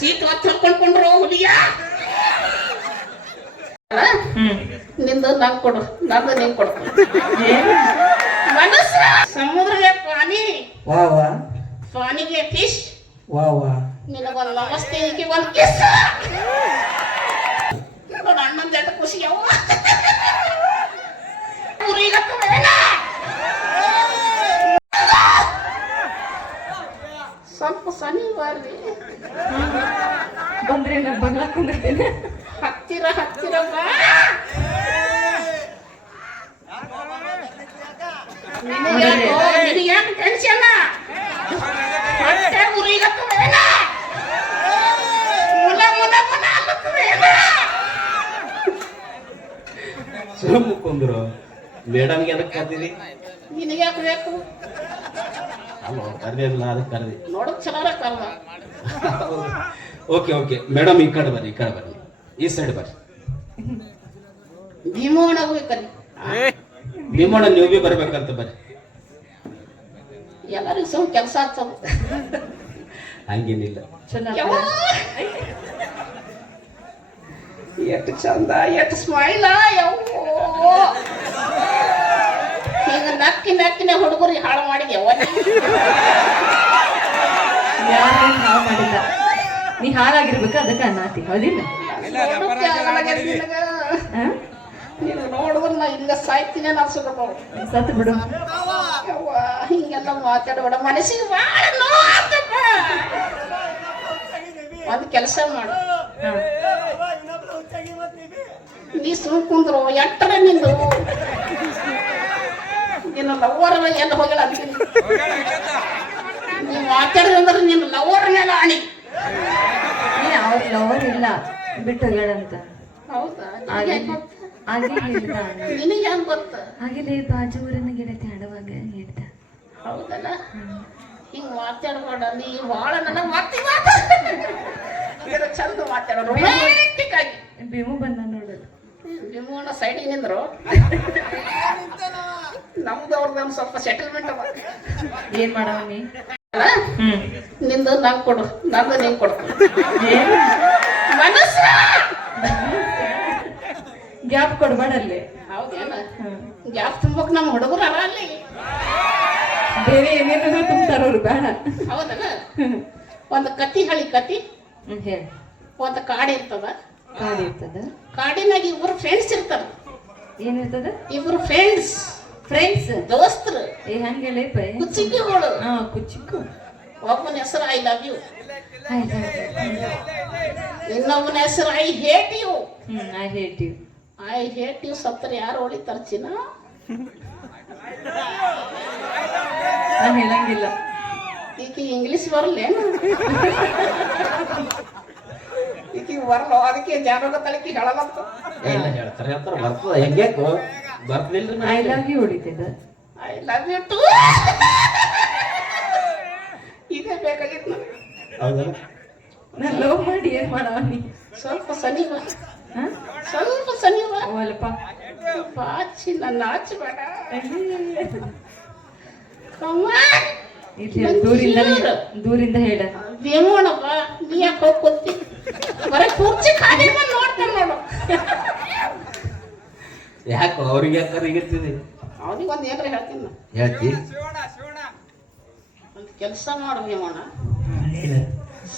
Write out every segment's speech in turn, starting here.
Seat ಹೊತ್ತು ಹೊತ್ಕೊಂಡ್ಕೊಂಡ್ರು ಹುಲಿಯ ನಿಂದು ನಂಗೆ ಕೊಡು ನಂದು ನಿಂಗೆ ಕೊಡು ಮನಸ್ಸ ಸಮುದ್ರಗೆ ಪಾನಿ ವಾ ವಾ ಪಾನಿಗೆ ಫಿಶ್ ವಾ ವಾ ನಿನಗೊಂದು ನಮಸ್ತೆ ಈಕೆ ಒಂದು ಕಿಸ್ ನೋಡ ಅಣ್ಣಂದ ಎಷ್ಟು ಖುಷಿ ಯವ್ವ ಸ್ವಲ್ಪ ಸನಿ ಬರ್ರಿ ಬಂದ್ರೆ ನಾ ಬಂಗ್ಲಾ ಕುಂದಿರ್ತೇನೆ ಹತ್ತಿರ ಹತ್ತಿರ ಬಾ ನಿನಗ್ಯಾಕೆ ಟೆನ್ಷನ್ ಹೊಟ್ಟೆ ಉರಿಗತ್ತವೇನ ಮುಲ ಮುಲ ಮುಲ ಅನ್ನುತ್ತವೇನ ಸುಮ್ಮನೆ ಕುಂದ್ರು ಮೇಡಮ್ಗೆ ಅದಕ್ಕೆ ಕರ್ದಿರಿ ನಿನಗ್ಯಾಕೆ ಬೇಕು ಅಲ್ಲ ಕರ್ದಿಲ್ಲ ಅದಕ್ಕೆ ಕರ್ದಿ ನೋಡಕ್ ಚಲೋ ಕರ್ಮ ಓಕೆ ಓಕೆ ಮೇಡಮ್ ಈ ಕಡೆ ಬರ್ರಿ ಈ ಸೈಡ್ ಬರ್ರಿ ಭೀಮೋಣ ಹೋಗ್ಬೇಕಲ್ಲಿ ಭೀಮಣ್ಣ ನೀವು ಭೀ ಬರ್ಬೇಕಂತ ಬರ್ರಿ ಎಲ್ಲರಿಗೂ ಸುಮ್ ಕೆಲಸ ಆಗ್ತದ ಹಂಗೇನಿಲ್ಲ ಯವ್ವ! ಎಷ್ಟು ಚಂದ ಎಷ್ಟು ಸ್ಮೈಲ ಯವ್ವೋ ಈಗ ನಕ್ಕಿನ ಹುಡುಗರಿಗೆ ಹಾಳು ಮಾಡಿದ್ಯವ ಯಾರು ಹಾಳು ಮಾಡಿಲ್ಲ ನೀ ಹಾಳಾಗಿರ್ಬೇಕು ಅದಕ್ಕೆ ಅನ್ನಾತಿ ಹೌದಿಲ್ಲ ನೀನು ನೋಡಿದ್ರೆ ನಾ ಇಲ್ಲ ಸಾಯ್ತೀನಿ ಅನ್ಸುತ್ತಪ್ಪ ಸತ್ತು ಬಿಡು ಯವ್ವ ಹಿಂಗೆಲ್ಲ ಮಾತಾಡಬೇಡ ಮನಸ್ಸಿಗೆ ಭಾಳ ನೋವಾಗ್ತಪ್ಪ ಒಂದು ಕೆಲಸ ಮಾಡು ನೀ ಸುಮ್ ಕುಂದ್ರು ಎಟ್ಟರ ನಿಂದು ನಿನ್ನ ಲವ್ವರ ಎಲ್ಲ ಹೋಗಲ್ಲ ಅಂತೀನಿ ನೀವು ಮಾತಾಡಿದ್ರೆ ನಿನ್ನ ಲವ್ವರ ಮೇಲೆ ಆಣಿ ಅವ್ರ ಲವರ್ ಇಲ್ಲ ಬಿಟ್ಟು ಹೋಗ್ಯಾಳಂತ ಹೌದಾ ಹಾಗೆ ಹೇಳ್ದ ನಿನಗೆ ಹೆಂಗ್ ಗೊತ್ತ ಹಾಗೆ ಬಾಜು ಊರನ್ನ ಗೆಳತಿ ಆಡುವಾಗ ಹೇಳ್ದ ಹೌದಲ್ಲ ಹಿಂಗ್ ಮಾತಾಡ್ಬೇಡ ನೀ ಭಾಳ ನನ್ನ ಮಾತಿ ಚಂದ ಮಾತಾಡೋ ರೊಮ್ಯಾಂಟಿಕ್ ಆಗಿ ಭೀಮು ಬಂದ ನೋಡೋದು ನಿಮ್ಮನ್ನ ಸೈಡಿಗೆ ನಿಂದ್ರು ನಮ್ದು ಅವ್ರದ್ದು ಸ್ವಲ್ಪ ಸೆಟಲ್ಮೆಂಟ್ ಅದ ಏನ್ ಮಾಡವ ನೀ ನಿಂದು ನಂಗೆ ಕೊಡು ನಂದು ನಿಂಗೆ ಕೊಡು ಮನಸ್ಸ ಗ್ಯಾಪ್ ಕೊಡ್ಬೇಡ ಅಲ್ಲಿ ಹೌದೇನ ಗ್ಯಾಪ್ ತುಂಬಕ್ ನಮ್ಮ ಹುಡುಗರು ಅರ ಅಲ್ಲಿ ಬೇರೆ ಏನೇನಾದ್ರು ತುಂಬ್ತಾರ ಅವ್ರು ಬೇಡ ಹೌದಲ್ಲ ಒಂದು ಕತಿ ಹಳಿ ಕತಿ ಹೇಳ ಒಂದು ಕಾಡು ಇರ್ತದ ಕಾಡಿ ಇರ್ತದ ಕಾಡಿನಾಗ ಇಬ್ರು ಫ್ರೆಂಡ್ಸ್ ಇರ್ತಾರ ಏನಿರ್ತದ ಇಬ್ರು ಫ್ರೆಂಡ್ಸ್ ಫ್ರೆಂಡ್ಸ್ ದೋಸ್ತರು ಏ ಹಂಗ ಹೇಳಿಪ್ಪ ಕುಚಿಕಿಗಳು ಹಾ ಕುಚಿಕ್ಕು ಒಬ್ಬನ ಹೆಸರು ಐ ಲವ್ ಯು ಇನ್ನೊಬ್ಬನ ಹೆಸರು I hate you I hate you I hate you ಸತ್ತರೆ ಯಾರು ಹೊಳಿತಾರ ಚಿನ್ನ ನಾನು ಹೇಳಂಗಿಲ್ಲ ಈಗ ಇಂಗ್ಲಿಷ್ ಬರಲ್ಲೇನು ಈಗ ಬರಲ್ಲ ಅದಕ್ಕೆ ಜಾನಕ ತಳಕಿ ಹೇಳಲಂತ ಇಲ್ಲ ಹೇಳ್ತಾರೆ ಬರ್ತದ ಹೆಂಗ್ಯಾಕು ಬರ್ತಿಲ್ರಿ ಐ ಲವ್ ಯು ಹೊಡಿತಿದ್ದ ಐ ಲವ್ ಯು ಟು ಇದೇ ಬೇಕಾಗಿತ್ತು ನನಗೆ ಹೌದಲ್ಲ ನಾನು ಲವ್ ಮಾಡಿ ಏನ್ ಮಾಡವ ನೀ ಸ್ವಲ್ಪ ಸನಿವ ಹಾ ಸ್ವಲ್ಪ ಸನಿವ ಅವಲ್ಲಪ್ಪ ಬಾಚಿ ನನ್ನ ಆಚಬೇಡ ದೂರಿಂದ ಹೇಳ ದೇವಣಪ್ಪ ನೀ ಯಾಕೆ ಹೋಗಿ ಕೂತಿ ಬರೀ ಕುರ್ಚಿ ಖಾಲಿ ಬಂದು ನೋಡ್ತಾನೆ ನೋಡು ಯಾಕೋ ಅವ್ರಿಗೆ ಯಾಕಾರ ಈಗಿರ್ತಿದೆ ಅವನಿಗೆ ಒಂದು ಏನಾರ ಹೇಳ್ತೀನಿ ನಾನು ಹೇಳ್ತಿ ಒಂದು ಕೆಲಸ ಮಾಡು ದೇವಣ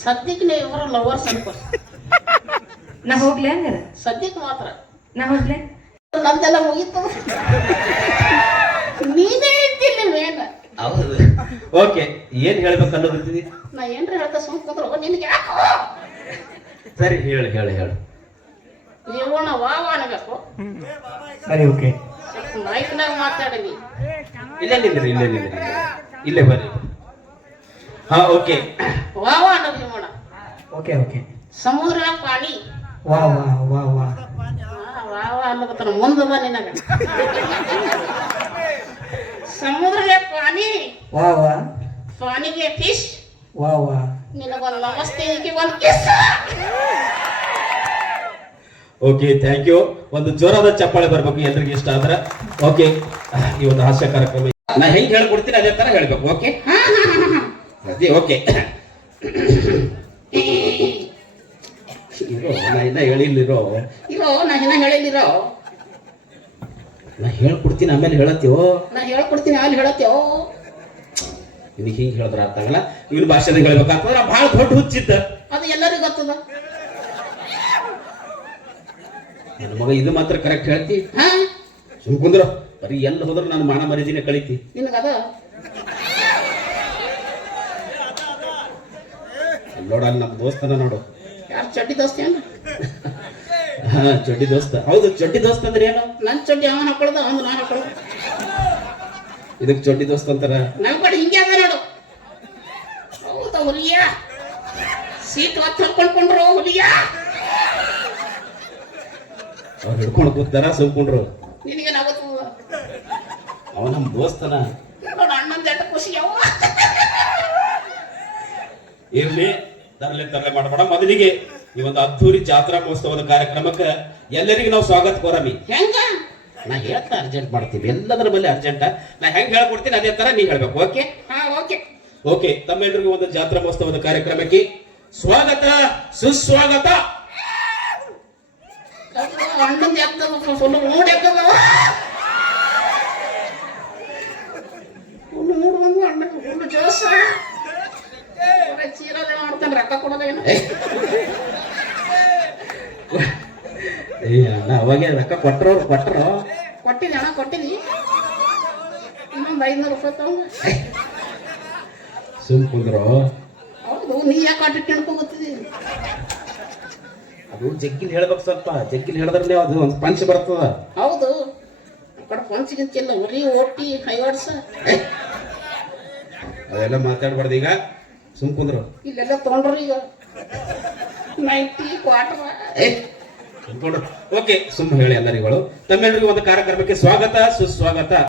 ಸದ್ಯಕ್ಕೆ ನೀವು ಇವರು ಲವರ್ಸ್ ಅನ್ಕೋ ನಾ ಹೋಗ್ಲಿ ಹಂಗಾರ ಸದ್ಯಕ್ಕೆ ಮಾತ್ರ ನಾ ಹೋಗ್ಲೆ ನಂದೆಲ್ಲ ಮುಗೀತು ನೀನೇ ಇದ್ದಿಲ್ಲ ಮೇನ ಹೌದು ಓಕೆ ಏನ್ ಹೇಳ್ಬೇಕು ಅನ್ನೋದಿರ್ತಿದಿ ನಾ ಏನ್ರ ಹೇಳ್ತಾ ಸುಮ್ಕೊಂಡ್ರು ನಿನಗೆ ಯಾಕೋ ಸರಿ ಹೇಳು ಹೇಳು ಹೇಳು ದೇವಣ ವಾವ ಅನ್ಬೇಕು ಸರಿ ಓಕೆ ನಾಯ್ಕನಾಗ ಮಾತಾಡಲಿ ಇಲ್ಲೇ ನಿಂದ್ರಿ ಇಲ್ಲೇ ಬರ್ರಿ ಹಾ ಓಕೆ ವಾವ ಅನ್ನೋ ದೇವಣ ಓಕೆ ಓಕೆ ಸಮುದ್ರ ಪಾನಿ ವಾ ವಾ ವಾ ವಾ ವಾವ ಅನ್ನೋಕತ್ತಾನ ಮುಂದೆ ಬಾ ನಿನಗ ಸಮುದ್ರಗೆ ಪಾನಿ ವಾ ವಾ ಪಾನಿಗೆ ಫಿಶ್ ವಾ ವಾ ನಿನಗೊಂದು ನಮಸ್ತೆ ಈಕೆ ಒಂದು ಕಿಸ್ ಓಕೆ ಥ್ಯಾಂಕ್ ಯು ಒಂದು ಜೋರಾದ ಚಪ್ಪಾಳೆ ಬರ್ಬೇಕು ಎಲ್ರಿಗೂ ಇಷ್ಟ ಆದ್ರೆ ಓಕೆ ಈ ಒಂದು ಹಾಸ್ಯ ಕಾರ್ಯಕ್ರಮ ನಾ ಹೆಂಗ್ ಹೇಳ್ಕೊಡ್ತೀನಿ ಅದೇ ತರ ಹೇಳ್ಬೇಕು ಓಕೆ ಓಕೆ ಹೇಳಿಲ್ಲಿರೋ. ಇರೋ ನಾ ಇನ್ನ ಹೇಳಿಲ್ಲಿರೋ. ನಾ ಹೇಳ್ಕೊಡ್ತೀನಿ ಆಮೇಲೆ ಹೇಳತ್ತೀವೋ. ನಾ ಹೇಳ್ಕೊಡ್ತೀನಿ ಅಲ್ಲಿ ಹೇಳತ್ತೀವೋ. ನಿನಗೆ ಹಿಂಗೆ ಹೇಳಿದ್ರ ಅರ್ಥ ಆಗಲ್ಲ. ಇವನ್ ಭಾಷೆದಾಗ ಹೇಳ್ಬೇಕಾಗ್ತದ. ಬಹಳ ದೊಡ್ಡ ಹುಚ್ಚಿದ್ದ. ಅದು ಎಲ್ಲರಿಗೂ ಗೊತ್ತದ. ನನ್ನ ಮಗ ಇದು ಮಾತ್ರ ಕರೆಕ್ಟ್ ಹೇಳ್ತಿ. ಹಾ ಸುಮ್ ಕುಂದ್ರ. ಬರೀ ಎಲ್ಲ ಹೋದ್ರೆ ನಾನು ಮಾನ ಮರ್ಯಾದಿನ ಕಳಿತಿ. ನಿನಗದ ನೋಡ ಅಲ್ಲಿ ನಮ್ಮ ದೋಸ್ತನ ನೋಡು. ಯಾರು ಚಡ್ಡಿ ದೋಸ್ತಿ ಅಣ್ಣ? ಹಾ ಚಡ್ಡಿ ದೋಸ್ತ. ಹೌದು ಚಡ್ಡಿ ದೋಸ್ತ ಅಂದ್ರೆ ಏನು? ನನ್ ಚಡ್ಡಿ ಅವನ್ ಹಾಕೊಳ್ಳೋದು ಅವ್ನು ನಾ ಹಾಕೊಳ್ಳೋದು. ಇದಕ್ ಚಡ್ಡಿ ದೋಸ್ತ ಅಂತಾರ. ನಮ್ ಕಡೆ ಹಿಂಗೆ ಅದ ನೋಡು. ಹೌದಾ ಹುಲಿಯ ಸೀಟ್ ಹೊತ್ತು ಹೊರ್ಕೊಂಡ್ಕೊಂಡ್ರು ಹುಲಿಯ. ಅವ್ರು ಹಿಡ್ಕೊಂಡು ಕೂತಾರ ಸುಮ್ಕೊಂಡ್ರು. ನಿನಗೇನಾಗುತ್ತದ? ಅವ ನಮ್ ದೋಸ್ತನ. ನೋಡ ಅಣ್ಣಂದ ಎಟ್ಟ ಖುಷಿ ಯಾವ. ಇರ್ಲಿ ತರಲೆ ಮಾಡಬೇಡ. ಮೊದಲಿಗೆ ಈ ಒಂದು ಅದ್ದೂರಿ ಜಾತ್ರಾ ಮಹೋತ್ಸವದ ಕಾರ್ಯಕ್ರಮಕ್ಕೆ ಎಲ್ಲರಿಗೂ ನಾವು ಸ್ವಾಗತ ಕೋರಮಿ. ಹೆಂಗ ನಾ ಹೇಳ್ತಾ ಅರ್ಜೆಂಟ್ ಮಾಡ್ತೀವಿ. ಎಲ್ಲದರ ಮೇಲೆ ಅರ್ಜೆಂಟ್. ನಾ ಹೆಂಗ್ ಹೇಳ್ಕೊಡ್ತೀನಿ ಅದೇ ತರ ನೀ ಹೇಳ್ಬೇಕು. ಓಕೆ ಹಾ ಓಕೆ ಓಕೆ. ತಮ್ಮೆಲ್ಲರಿಗೂ ಒಂದು ಜಾತ್ರಾ ಮಹೋತ್ಸವದ ಕಾರ್ಯಕ್ರಮಕ್ಕೆ ಸ್ವಾಗತ ಸುಸ್ವಾಗತ. ಅಣ್ಣಂದ ಎತ್ತದ ಫುಲ್ ಮೂಡ್ ಎತ್ತದ. ಫುಲ್ ಮೂಡ್ ಬಂದು ಅಣ್ಣ ಫುಲ್ ಜೋಸ. ಚೀರದೆ ಮಾಡ್ತಾನೆ ರೊಕ್ಕ ಕೊಡೋದ ಏನು. ಅವಾಗೆ ರೊಕ್ಕ ಕೊಟ್ಟರು ಕೊಟ್ಟಿದ್ದೆ ಅಣ್ಣ ಕೊಟ್ಟಿದ್ದಿ. ಇನ್ನೊಂದು 500 ರೂಪಾಯಿ ತಗೊಂಡು. ಸುಮ್ ಕುಂದ್ರು. ಹೌದು ನೀ ಯಾಕೆ ಆಟ ಕೇಳ್ಕೊಂಬತ್ತಿದ್ದಿ? ಅದು ಜಗ್ಗಿಲ್ ಹೇಳ್ಬೇಕು. ಸ್ವಲ್ಪ ಜಗ್ಗಿಲ್ ಹೇಳಿದ್ರೆ ಅದು ಒಂದು ಪಂಚ್ ಬರ್ತದ. ಹೌದು ಆ ಕಡೆ ಪಂಚಿಗಿಂತಿಲ್ಲ ಉರಿ ಓಟಿ ಹೈವಾಡ್ಸ. ಅದೆಲ್ಲ ಮಾತಾಡ್ಬಾರ್ದು ಈಗ. ಸುಮ್ ಕುಂದ್ರು. ಇಲ್ಲೆಲ್ಲ ತೊಗೊಂಡ್ರು ಈಗ 90 ಕ್ವಾರ್ಟರ್. ಓಕೆ ಸುಮ್ ಹೇಳಿ ಎಲ್ಲರಿಗೂ. ತಮ್ಮೆಲ್ಲರಿಗೂ ಒಂದು ಕಾರ್ಯಕ್ರಮಕ್ಕೆ ಸ್ವಾಗತ ಸುಸ್ವಾಗತ.